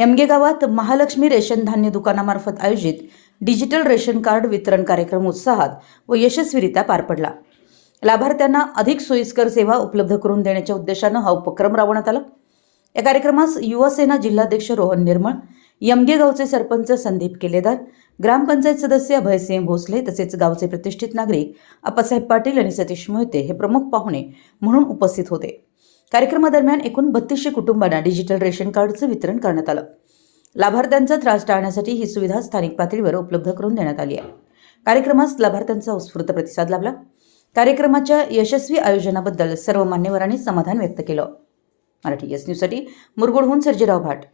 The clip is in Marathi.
यमगे गावात महालक्ष्मी रेशन धान्य दुकानामार्फत आयोजित डिजिटल रेशन कार्ड वितरण कार्यक्रम उत्साहात व यशस्वीरित्या पार पडला। लाभार्थ्यांना अधिक सोयीस्कर सेवा उपलब्ध करून देण्याच्या उद्देशाने हा उपक्रम राबवण्यात आला। या कार्यक्रमास युवासेना जिल्हाध्यक्ष रोहन निर्मळ, यमगे गावचे सरपंच संदीप केलेदार, ग्रामपंचायत सदस्य अभयसिंह भोसले तसेच गावचे प्रतिष्ठित नागरिक आप्पासाहेब पाटील आणि सतीश मोहिते हे प्रमुख पाहुणे म्हणून उपस्थित होते। कार्यक्रमादरम्यान एकूण 3200 कुटुंबांना डिजिटल रेशन कार्डचे वितरण करण्यात आलं। लाभार्थ्यांचा त्रास टाळण्यासाठी ही सुविधा स्थानिक पातळीवर उपलब्ध करून देण्यात आली आहे। कार्यक्रमास लाभार्थ्यांचा उत्स्फूर्त प्रतिसाद लाभला। कार्यक्रमाच्या यशस्वी आयोजनाबद्दल सर्व मान्यवरांनी समाधान व्यक्त केलं। मराठी एस न्यूजसाठी मुरगुडहून सर्जेराव भाट।